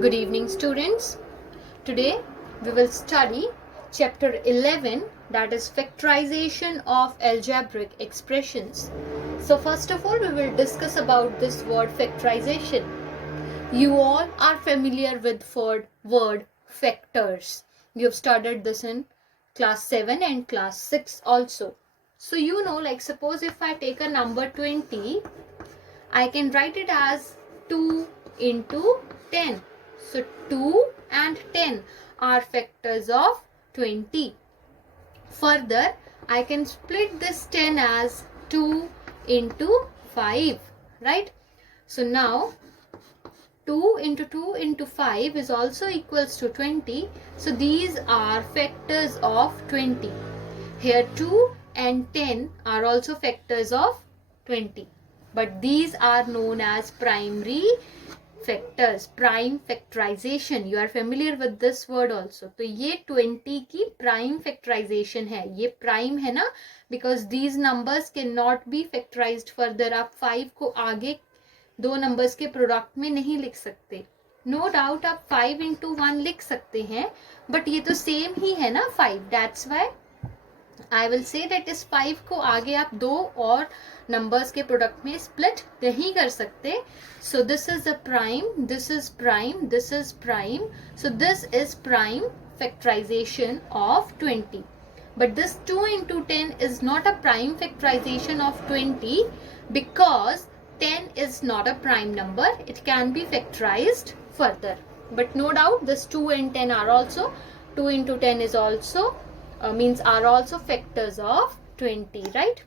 Good evening, students. Today we will study chapter 11, that is factorization of algebraic expressions. So first of all, we will discuss about this word factorization. You all are familiar with word factors. You have studied this in class 7 and class 6 also. So you know, like suppose if I take a number 20, I can write it as 2 into 10. So 2 and 10 are factors of 20. Further, I can split this 10 as 2 into 5, right? So now 2 into 2 into 5 is also equals to 20. So these are factors of 20. Here 2 and 10 are also factors of 20. But these are known as primary factors, prime factorization. You are familiar with this word also. तो ये 20 की prime factorization है. ये prime है ना, because these numbers cannot be factorized further. आप 5 को आगे दो नंबर्स के प्रोडक्ट में नहीं लिख सकते. नो डाउट आप 5 into 1 लिख सकते हैं, बट ये तो सेम ही है ना 5. That's why I will say that इस 5 को आगे आप दो और नंबर्स के प्रोडक्ट में स्प्लिट नहीं कर सकते. So this is a prime, this is prime, this is prime. So this is prime factorization of 20. But this 2 into 10 is not a prime factorization of 20 because 10 is not a prime number. It can be factorized further. But no doubt this 2 and 10 are also, 2 into 10 is also are also factors of 20, right?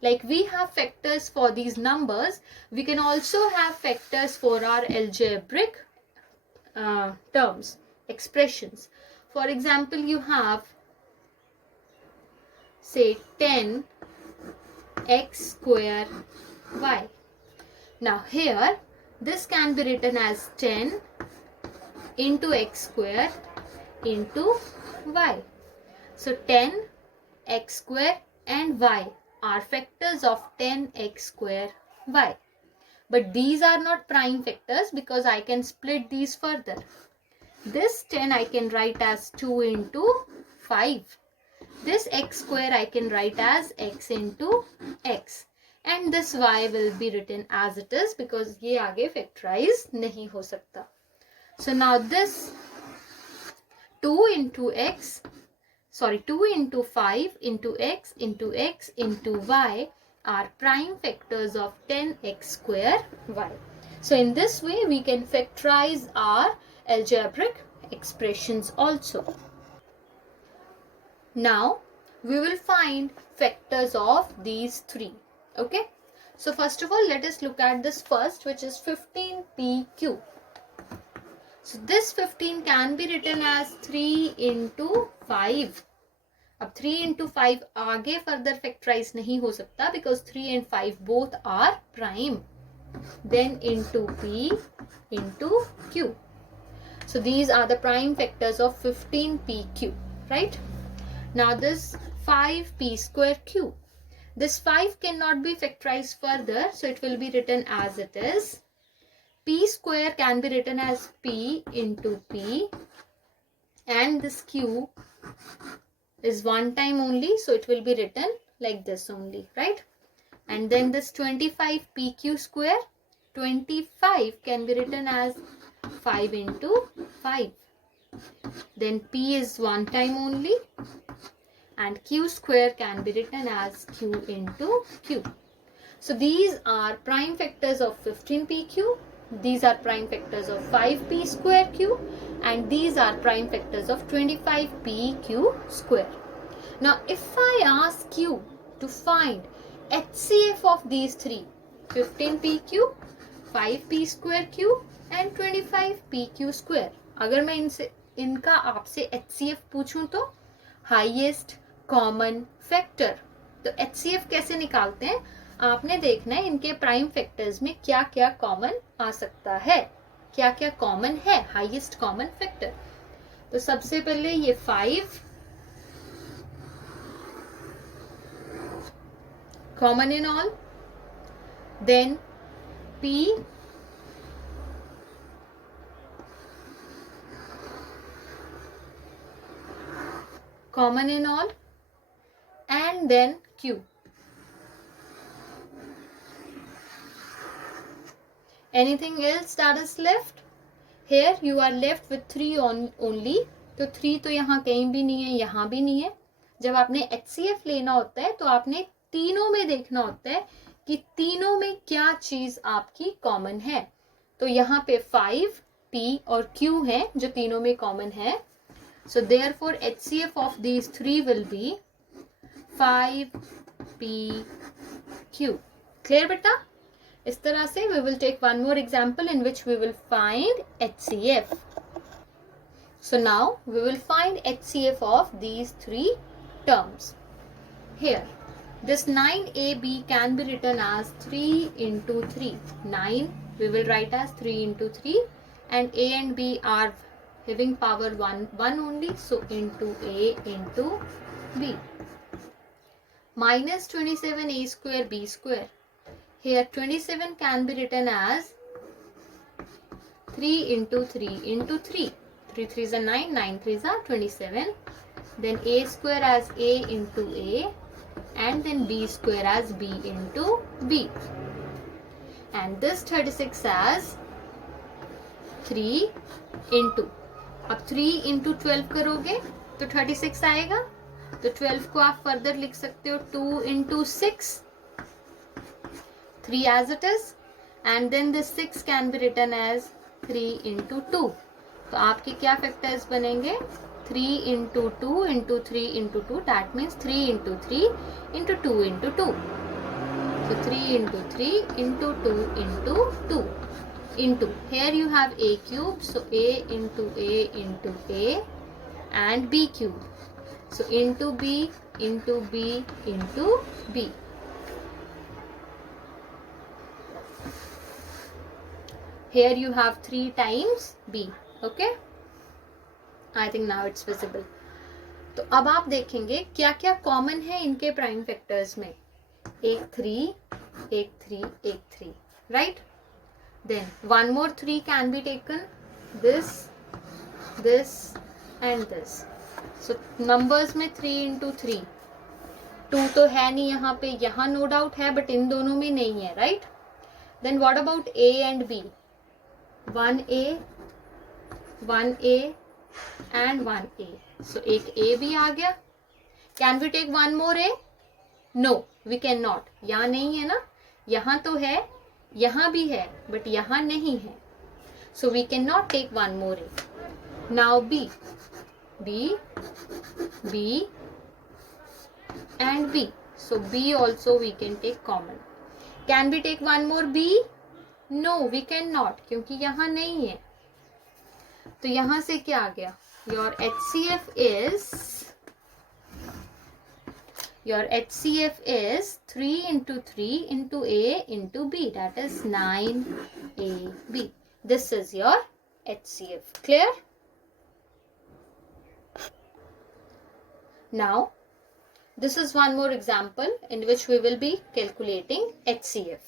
Like we have factors for these numbers, we can also have factors for our algebraic terms, expressions. For example, you have say 10x square y. Now here this can be written as 10 into x square into y. So 10 x square and y are factors of 10x square y. But these are not prime factors because I can split these further. This 10 I can write as 2 into 5. This x square I can write as x into x. And this y will be written as it is because ये आगे factorize नहीं हो सकता. So now this 2 into 5 into x into x into y are prime factors of 10x square y. So in this way we can factorize our algebraic expressions also. Now we will find factors of these three. Okay, so first of all let us look at this first, which is 15pq. So this 15 can be written as 3 into 5. अब 3 into 5 आगे further factorize नहीं हो सकता because 3 and 5 both are prime. Then into p into q. So these are the prime factors of 15pq, right? Now this 5p square q. This 5 cannot be factorized further, so it will be written as it is. P square can be written as p into p, and this q is one time only, so it will be written like this only, right? And then this 25pq square, 25 can be written as 5 into 5. Then p is one time only, and q square can be written as q into q. So these are prime factors of 15pq. These are prime factors of 5p square q, and these are prime factors of 25pq square. Now if I ask you to find HCF of these three, 15pq, 5p square q and 25pq square, अगर मैं इनका आपसे HCF पूछूं तो highest common factor, तो HCF कैसे निकालते हैं? आपने देखना है इनके प्राइम फैक्टर्स में क्या क्या कॉमन आ सकता है, क्या क्या कॉमन है हाईएस्ट कॉमन फैक्टर. तो सबसे पहले ये 5 common in all, then p common in all, and then Q. Anything else that is left? Here you are left with 3 only. तो 3 तो यहाँ कहीं भी नहीं है, यहाँ भी नहीं है. जब आपने HCF लेना होता है तो आपने तीनों में देखना होता है कि तीनों में क्या चीज आपकी कॉमन है. तो यहाँ पे 5, P और Q है जो तीनों में कॉमन है. So therefore HCF of these three will be 5, P, Q. Clear beta? इस तरह से we will take one more example in which we will find HCF. So now we will find HCF of these three terms. Here, this 9AB can be written as 3 into 3. 9 we will write as 3 into 3, and A and B are having power 1 only, so into A into B. Minus 27A square B square. Here 27 can be written as 3 into 3 into 3. 3 3s are 9, 9 3s are 27. Then A square as A into A, and then B square as B into B. And this 36 as 3 into. अब 3 into 12 करोगे तो 36 आएगा. तो 12 को आप further लिख सकते हो 2 into 6. 3 as it is, and then this 6 can be written as 3 into 2. तो आपके क्या फैक्टर्स बनेंगे? 3 into 2 into 3 into 2, that means 3 into 3 into 2 into 2. So 3 into 3 into 2 into 2 into, here you have A cube, so A into A into A and B cube. So into B into B into B. Here you have 3 times B. Okay, I think now it's visible. तो अब आप देखेंगे क्या क्या common है इनके prime factors में. एक 3, एक 3, एक 3, right? Then one more 3 can be taken. This, this and this. So numbers में 3 into 3. 2 तो है नहीं यहाँ पे, यहाँ no doubt है, but इन दोनों में नहीं है, right? Then what about A and B? 1A, 1A and 1A. So एक A भी आ गया. Can we take one more A? No, we cannot. यहाँ नहीं है ना, यहाँ तो है, यहाँ भी है, but यहाँ नहीं है. So we cannot take one more A. Now B, B, B and B. So B also we can take common. Can we take one more B? No, we cannot, क्योंकि यहाँ नहीं है. तो यहाँ से क्या आ गया? Your HCF is 3 into 3 into A into B, that is 9AB. This is your HCF. Clear? Now, this is one more example in which we will be calculating HCF.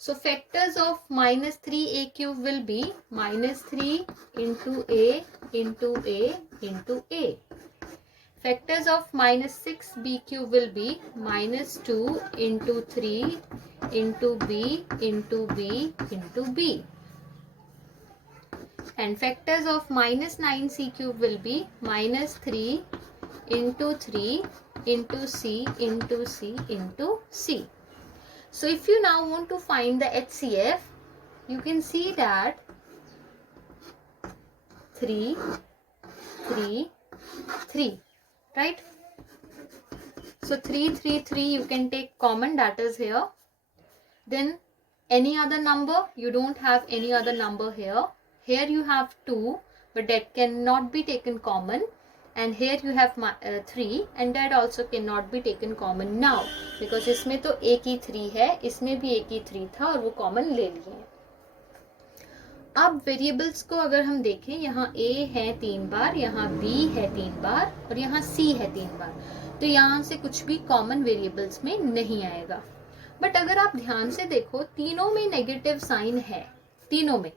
So factors of minus 3A cube will be minus 3 into A into A into A. Factors of minus 6B cube will be minus 2 into 3 into B into B into B. And factors of minus 9C cube will be minus 3 into 3 into C into C into C. So if you now want to find the HCF, you can see that 3, 3, 3, right? So 3, 3, 3 you can take common, that is here. Then any other number, you don't have any other number here. Here you have 2, but that cannot be taken common. And here you have 3 and that also cannot be taken common now, because इसमें तो एक ही 3 है, इसमें भी एक ही 3 था और वो कॉमन ले लिए. अब वेरिएबल्स को अगर हम देखें, यहाँ A है 3 बार, यहाँ B है 3 बार और यहाँ C है 3 बार, तो यहाँ से कुछ भी कॉमन वेरिएबल्स में नहीं आएगा. बट अगर आप ध्यान से देखो, तीनों में नेगेटिव साइन है, तीनों में,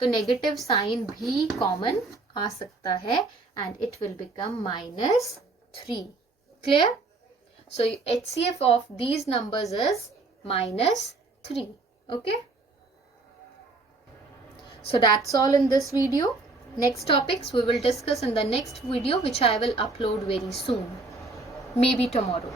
तो नेगेटिव साइन भी कॉमन आ सकता है and it will become minus 3. Clear? So HCF of these numbers is minus 3. Okay? So that's all in this video. Next topics we will discuss in the next video, which I will upload very soon. Maybe tomorrow.